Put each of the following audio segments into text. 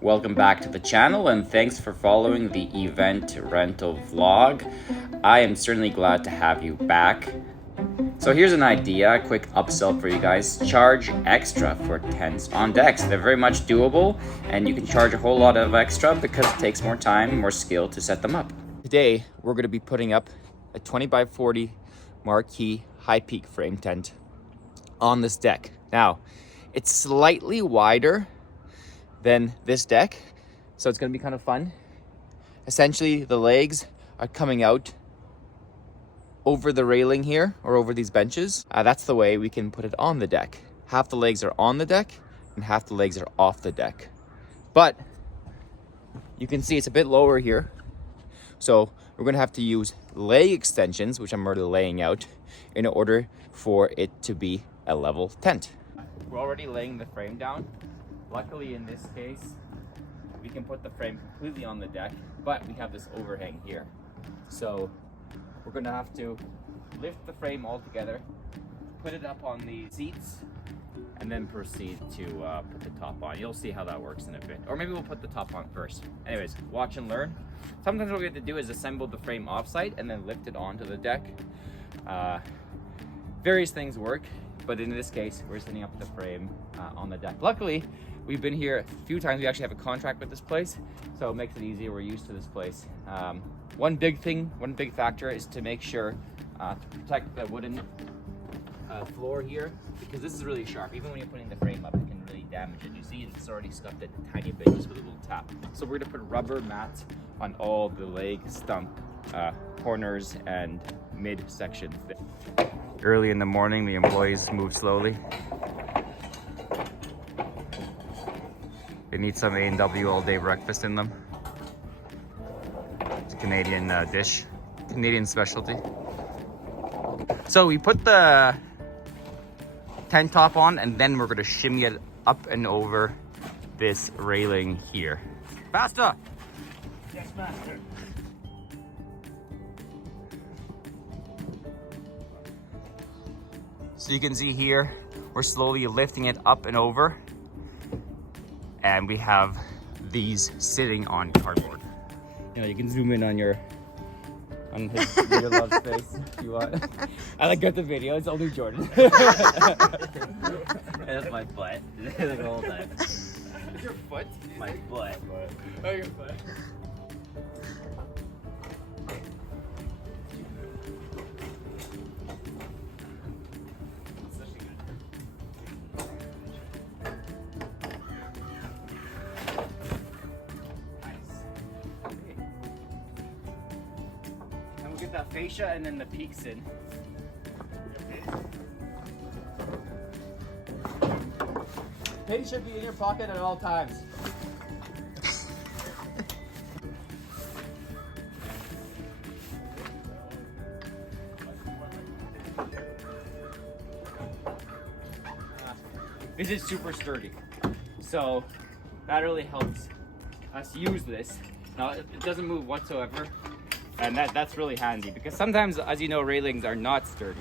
Welcome back to the channel and thanks for following the event rental vlog. I am certainly glad to have you back. So here's an idea, a quick upsell for you guys. Charge extra for tents on decks. They're very much doable and you can charge a whole lot of extra because it takes more time, more skill to set them up. Today, we're going to be putting up a 20 by 40 marquee high peak frame tent on this deck. Now, it's slightly wider than this deck, so it's going to be kind of fun. Essentially, the legs are coming out over the railing here or over these benches. That's the way we can put it on the deck. Half the legs are on the deck and half the legs are off the deck. But you can see it's a bit lower here. So we're gonna have to use leg extensions, which I'm already laying out, in order for it to be a level tent. We're already laying the frame down. Luckily in this case, we can put the frame completely on the deck, but we have this overhang here. So we're gonna have to lift the frame all together, put it up on the seats, and then proceed to put the top on. You'll see how that works in a bit. Or maybe we'll put the top on first. Anyways, watch and learn. Sometimes what we have to do is assemble the frame offsite and then lift it onto the deck. Various things work, but in this case, we're setting up the frame on the deck. Luckily, we've been here a few times. We actually have a contract with this place, so it makes it easier. We're used to this place. One big factor is to make sure to protect the wooden floor here, because this is really sharp. Even when you're putting the frame up, it can really damage it. You see it's already scuffed it a tiny bit just with a little tap. So we're gonna put rubber mats on all the leg stump corners and mid sections. Early in the morning, the employees move slowly. They need some A&W all day breakfast in them. It's a Canadian dish, Canadian specialty. So we put the tent top on and then we're gonna shimmy it up and over this railing here. Faster! Yes, master. So you can see here, we're slowly lifting it up and over, and we have these sitting on cardboard. You know, you can zoom in on your love's face if you want. I got the video, it's only Jordan. That's my butt. The whole time. It's your foot? My butt. Oh, your foot. Get that fascia and then the peaks in. Pin should be in your pocket at all times. This is super sturdy, so that really helps us use this. Now it doesn't move whatsoever. And that's really handy because sometimes, as you know, railings are not sturdy.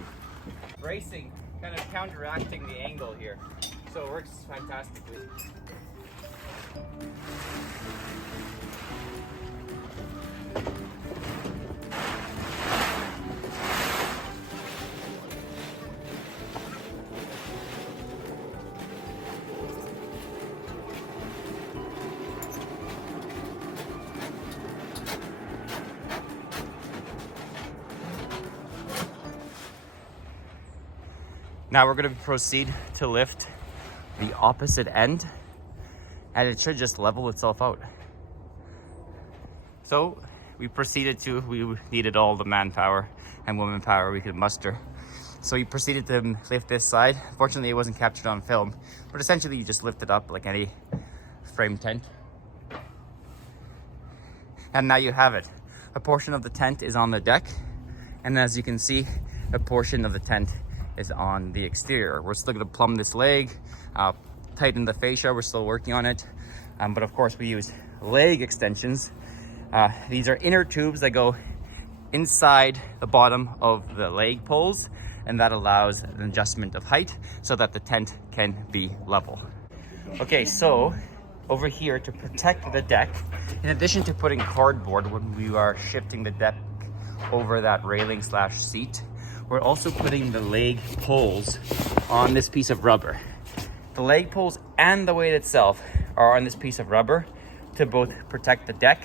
Bracing, kind of counteracting the angle here. So it works fantastically. Now we're going to proceed to lift the opposite end, and it should just level itself out. So we needed all the manpower and woman power we could muster. So we proceeded to lift this side. Fortunately, it wasn't captured on film, but essentially you just lift it up like any frame tent. And now you have it. A portion of the tent is on the deck, and as you can see, a portion of the tent is on the exterior. We're still gonna plumb this leg, tighten the fascia, we're still working on it. But of course we use leg extensions. These are inner tubes that go inside the bottom of the leg poles, and that allows an adjustment of height so that the tent can be level. Okay, so over here to protect the deck. In addition to putting cardboard when we are shifting the deck over that railing slash seat, we're also putting the leg poles on this piece of rubber. The leg poles and the weight itself are on this piece of rubber to both protect the deck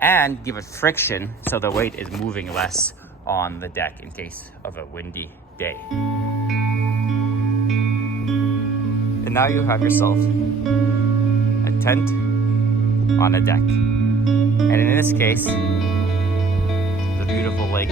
and give it friction so the weight is moving less on the deck in case of a windy day. And now you have yourself a tent on a deck. And in this case, the beautiful lake